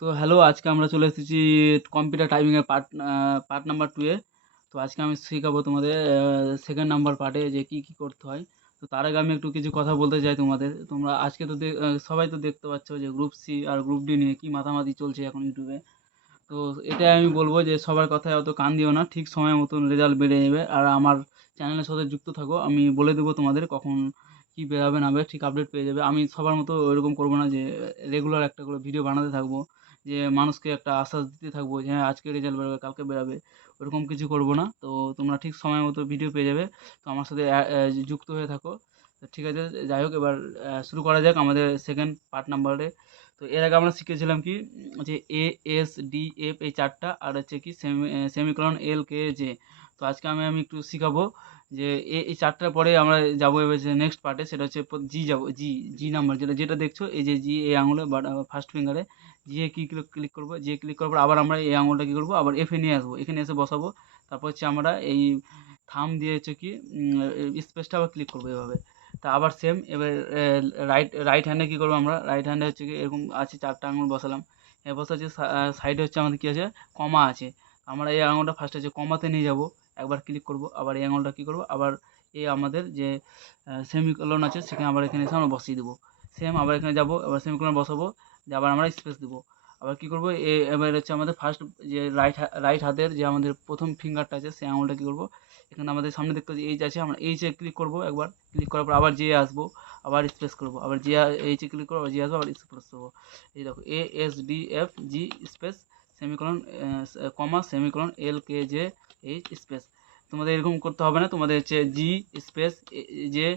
তো হ্যালো, আজকে আমরা চলে এসেছি কম্পিউটার টাইপিংয়ের পার্ট নাম্বার 2 এ। তো আজকে আমি শেখাবো তোমাদের সেকেন্ড নাম্বার পার্টে যে কী করতে হয়। তো তার আগে আমি একটু কিছু কথা বলতে চাই তোমাদের। তোমরা আজকে তো সবাই তো দেখতে পাচ্ছ যে গ্রুপ সি আর গ্রুপ ডি নিয়ে কী মাতামাতি চলছে এখন ইউটিউবে। তো এটাই আমি বলবো যে সবার কথায় অত কান দিও না, ঠিক সময় মতন রেজাল্ট বেরিয়ে যাবে। আর আমার চ্যানেলের সাথে যুক্ত থাকো, আমি বলে দেবো তোমাদের কখন কী বেরাবে না বেরাবে, ঠিক আপডেট পেয়ে যাবে। আমি সবার মতো এরকম করবো না যে রেগুলার একটা করে ভিডিও বানাতে থাকবো, যে মানুষকে একটা আশ্বাস দিতে থাকবো যে হ্যাঁ আজকে রেজাল্ট বেরোবে কালকে বেরাবে, ওরকম কিছু করবো না। তো তোমরা ঠিক সময় মতো ভিডিও পেয়ে যাবে। তো আমার সাথে যুক্ত হয়ে থাকো। তো ঠিক আছে, যাই হোক এবার শুরু করা যাক আমাদের সেকেন্ড পার্ট নাম্বারে। তো এর আগে আমরা শিখেছিলাম কি যে এ এস ডি এফ এই চারটা, আর হচ্ছে কি সেমিকোলন এল কে জে। তো আজকে আমি একটু শিখাবো যে এই চারটার পরে আমরা যাবো এবার যে নেক্সট পার্টে, সেটা হচ্ছে জি যাবো, জি জি নাম্বার যেটা যেটা দেখছো, এই যে জি এই আঙুলে বা ফার্স্ট ফিঙ্গারে জি এ কি ক্লিক করবো, জি ক্লিক করার পর আবার আমরা এই আঙুলটা কী করবো, আবার এফে নিয়ে আসবো, এখানে এসে বসাবো। তারপর হচ্ছে আমরা এই থাম দিয়ে হচ্ছে কি স্পেসটা আবার ক্লিক করবো এভাবে। তা আবার সেম এবার রাইট হ্যান্ডে কী করবো, আমরা রাইট হ্যান্ডে হচ্ছে কি এরকম আছে চারটা আঙুল বসালাম। এবার বসা হচ্ছে সাইডে হচ্ছে আমাদের কী আছে, কমা আছে। আমরা এই আঙুলটা ফার্স্ট হচ্ছে কমাতে নিয়ে যাব, একবার ক্লিক করব, আবার এই আঙুলটা কী করবো, আবার এই আমাদের যে সেমিকোলন আছে সেখানে আবার এখানে এসে আমরা বসিয়ে দেবো। সেম আবার এখানে যাব, আবার সেমিকোলন বসাবো, দিয়ে আবার আমরা স্পেস দেবো। আবার কী করবো, এবার হচ্ছে আমাদের ফার্স্ট যে রাইট হাতের যে আমাদের প্রথম ফিঙ্গারটা আছে সেই আঙুলটা কী করবো, এখানে আমাদের সামনে দেখতে পাচ্ছি এইচ আছে, আমরা এইচে ক্লিক করবো, একবার ক্লিক করার পর আবার জে আসবো, আবার স্পেস করবো, আবার জি এইচে ক্লিক করবো, আবার জি আসবো, আবার স্পেস করবো। এই দেখো A S D F G space semicolon comma semicolon L K J H space. তোমাদের এরকম করতে হবে না, তোমাদের হচ্ছে G space J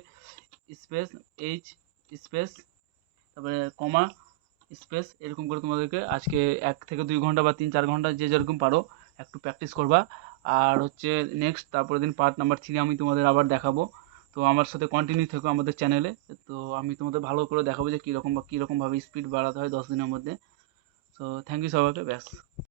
space H space তারপরে কমা স্পেস, এরকম করে তোমাদেরকে আজকে 1 থেকে 2 ঘন্টা বা 3-4 ঘন্টা যে যেরকম পারো একটু প্র্যাকটিস করবা। আর হচ্ছে নেক্সট তারপরের দিন পার্ট নাম্বার 3 আমি তোমাদের আবার দেখাবো। তো আমার সাথে কন্টিনিউ থেকো আমাদের চ্যানেলে। তো আমি তোমাদের ভালো করে দেখাবো যে কীরকমভাবে স্পিড বাড়াতে হয় 10 দিনের মধ্যে। তো থ্যাংক ইউ সবাইকে, ব্যাস।